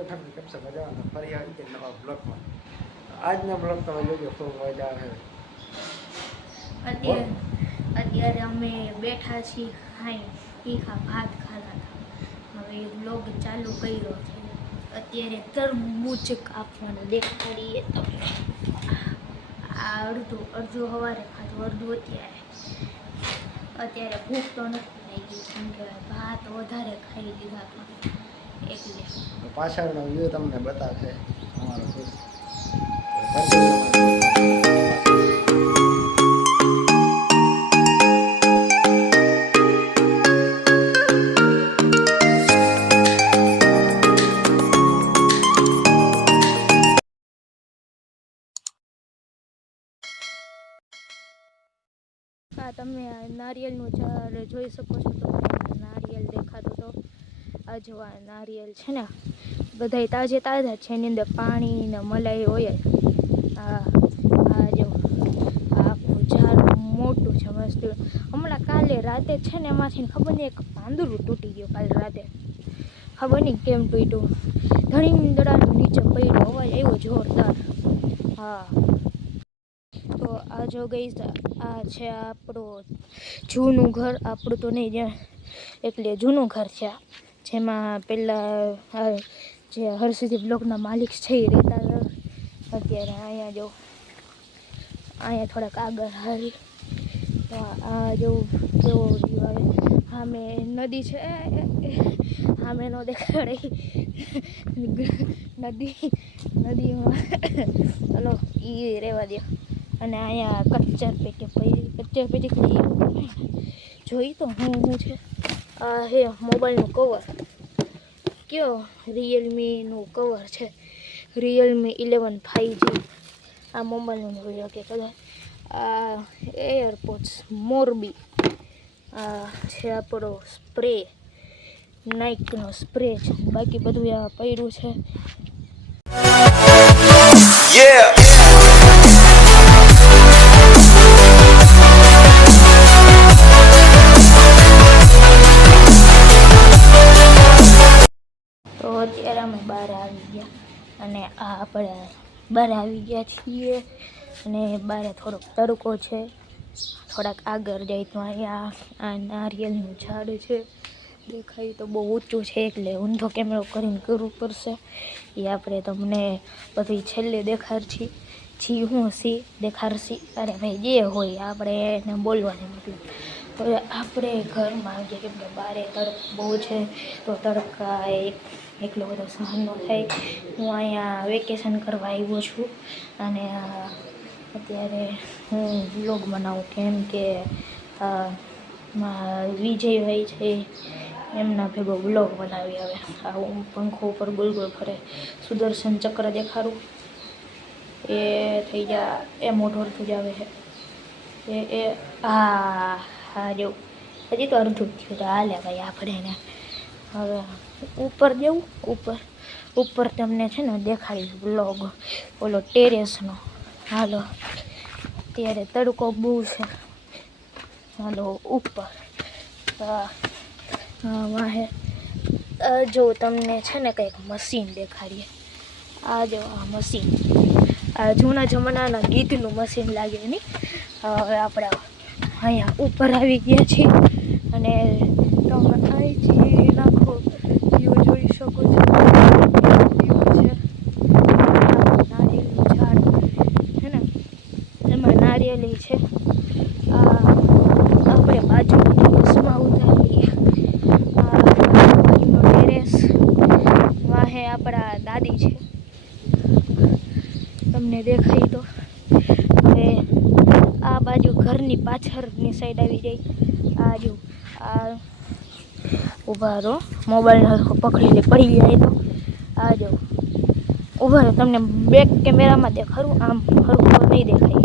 YouTube family કેમ છે મજામાં? ફરી આવી ગયા નવા બ્લોગમાં. આજના બ્લોગ તમે જોજો, ખૂબ મજા આવે. અત્યારે અમે બેઠા છીએ, તીખા ભાત ખાધા હતા. હવે બ્લોગ ચાલુ કર્યો છે. અત્યારે તરબૂચ કાપવાનું દેખાડીએ તમને. આ અડધું સવારે ખાધું, અડધું અત્યારે ભૂખ તો નથી લાગી કેમ કે ભાત વધારે ખાઈ લીધા હતા એટલે. પાછળનો વ્યૂ તમને બતાવશે અમારો ખુશ. તમે નારિયેળનું ઝાડ જોઈ શકો છો. તો નારિયેળ દેખાતું તો આ જો આ નારિયેળ છે ને બધા તાજા છે, એની અંદર પાણી ને મલાઈ હોય. આ જો આખું ઝાડ મોટું છે મસ્ત. હમણાં કાલે રાતે છે ને એમાંથી ખબર નહીં એક પાંદડું તૂટી ગયું. કાલે રાતે ખબર નહીં કેમ તૂટ્યું. ધણી દડાનું નીચે પડ્યો, અવાજ આવ્યો જોરદાર. હા, તો આ જો ગઈ આ છે આપણું જૂનું ઘર. આપણું તો નહીં, એટલે જૂનું ઘર છે જેમાં પહેલાં જે હરસિદ્ધિ બ્લોકના માલિક છે એ રહેતા હતા. અત્યારે અહીંયા જો અહીંયા થોડાક આગળ હારી તો આ જેવું કેવો વ્યૂ આવે. સામે નદી છે, સામે ન દેખાડે નદીમાં ચલો એ રહેવા દો. અને અહીંયા કચ્ચર પેટી જોઈ તો હું છે. આ હે મોબાઈલનું કવર, કયો રિયલમીનું કવર છે, રિયલમી 11 5G. આ મોબાઈલનું જોઈ કે કદાચ આ એરપોડ્સ મોરબી. આ છે આપણો સ્પ્રે, નાઇકનો સ્પ્રે છે. બાકી બધું આ પડ્યું છે. તો અત્યારે અમે બહાર આવી ગયા અને આ આપણે બહાર આવી ગયા છીએ. અને બહાર થોડોક તડકો છે. થોડાક આગળ જાય તો અહીંયા આ નારિયેળનું ઝાડ છે, દેખાય તો બહુ ઊંચું છે એટલે ઊંધો કેમેરો કરીને કરવું પડશે. એ આપણે તમને બધી છેલ્લે દેખાડશી. હું દેખાડશી. અરે ભાઈ જે હોય આપણે એને બોલવાની મતલબ. હવે આપણે ઘરમાં આવી ગયા કેમ કે બારે તડકો બહુ છે. તો તડકા એટલો બધો સહન ન થાય. હું અહીંયા વેકેશન કરવા આવ્યો છું અને અત્યારે હું વ્લોગ બનાવું કેમ કે વિજયભાઈ છે એમના ભેગો વ્લોગ બનાવી. હવે આ હું પંખો ઉપર ગોલ ગોલ ફરે સુદર્શન ચક્ર દેખાડું. એ થઈ જા એ મોઢું અડધું જ આવે છે. એ હા જો હજી તો અડધું જ થયું. તો હાલે ભાઈ આપણે એને હવે ઉપર જવું. ઉપર તમને છે ને દેખાડીશ બ્લોગ ઓલો ટેરેસનો. હાલો, અત્યારે તડકો બહુ છે. હાલો ઉપર વાહે જો તમને છે ને કંઈક મશીન દેખાડીએ. આ જો આ મશીન, આ જૂના જમાનાના ગીતનું મશીન લાગે નહીં. હવે આપણે અહીંયા ઉપર આવી ગયા છીએ અને તમે અહીંથી નાખો વ્યૂ જોઈ શકો છો. વ્યૂ છે નારિયેળનું ઝાડ છે ને, એમાં નારિયેળી છે. આપણે બાજુ ટેરેસમાં ઉતારીએ. બાજુનો ટેરેસ વાહે આપણા દાદી છે, તમને દેખાય તો. હવે આ બાજુ ઘરની પાછળની સાઈડ આવી જાય. આ જો આ ઊભા રહો, મોબાઈલ હરખો પકડી લે પડી જાય તો. આ જો ઊભા રહો, તમને બેક કેમેરામાં દેખાડું, આમ હરખું નહીં દેખાય.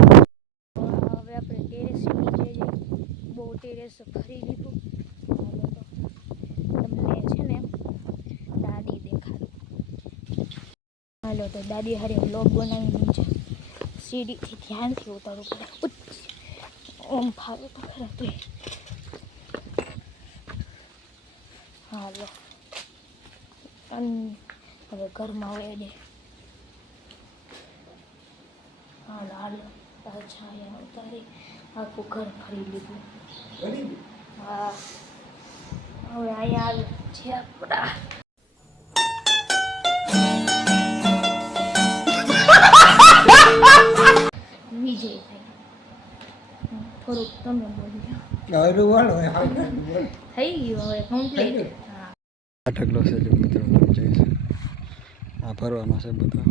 હવે આપણે ટેરેસ નીચે જઈએ. બહુ ટેરેસ ફરી લીધું. તમને છે ને દાદી દેખાડું. હાલો તો દાદી હારે વ્લોગ બનાવી છે. સીડીથી ધ્યાનથી ઉતારવું પડે. ઓમ ફાવે તો ખરા તો. હાલો હવે ઘરમાં હોય ને હાલ હાલ પાછા અહીંયા ઉતારી આખું ઘર ફરી લીધું. હા હવે અહીંયા આવે છે આપણા વિજયભાઈ. થોડુંક તમે બોલ્યો થઈ ગયું હવે કમ્પ્લીટ. હા આ ઢગલો છે જો મિત્રો તમે જોઈ છે. આ ભરવાનો છે બધો.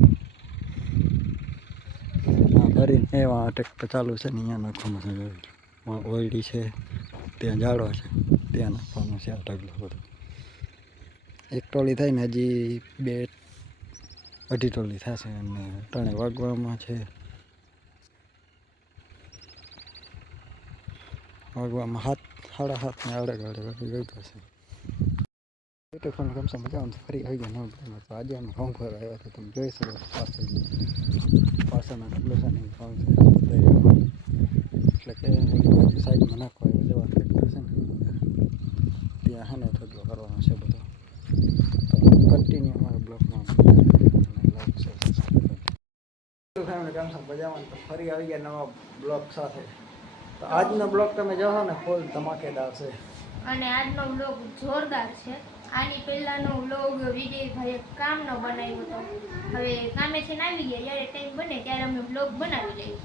આ ભરીને એવા ટ્રેક્ટર ચાલુ છે ને અહીંયા નાખવાનું છે. ઓયડી છે ત્યાં જાડવા છે ત્યાં નાખવાનું છે. આ ઢગલો બધો એક ટોલી થાય ને હજી 2-2.5 ટોલી થશે અને ત્રણે વાગવામાં છે. વાગવામાં 7:30 ને આડે વાગી ગયું હશે. તો ગમશે મજા આવે ફરી આવી ગયા ન તો આજે અમે હોમ કરવા આવ્યા હતા. તમે જોઈ શકો પાછળના ઢગલો છે ને ફોર્મ છે એટલે કે બાજુ સાઈડમાં નાખવા આવ્યો જવા ટ્રેક્ટર છે ને ત્યાં છે ને ઢગલો કરવાનો છે બધો. તો કન્ટિન્યુ અમારા બ્લોકમાં લાઈક છે સબસ્ક્રાઈબ મજામાં. તો ફરી આવી ગયા નવા બ્લોક સાથે. તો આજનો બ્લોગ તમે જોશો ને ફૂલ ધમાકેદાર છે અને આજનો વ્લોગ જોરદાર છે. આની પહેલાનો વ્લોગ વિજયભાઈએ કામનો બનાવ્યો હતો. હવે કામેથી આવી ગયા જ્યારે ટાઈમ બને ત્યારે અમે વ્લોગ બનાવી લઈએ.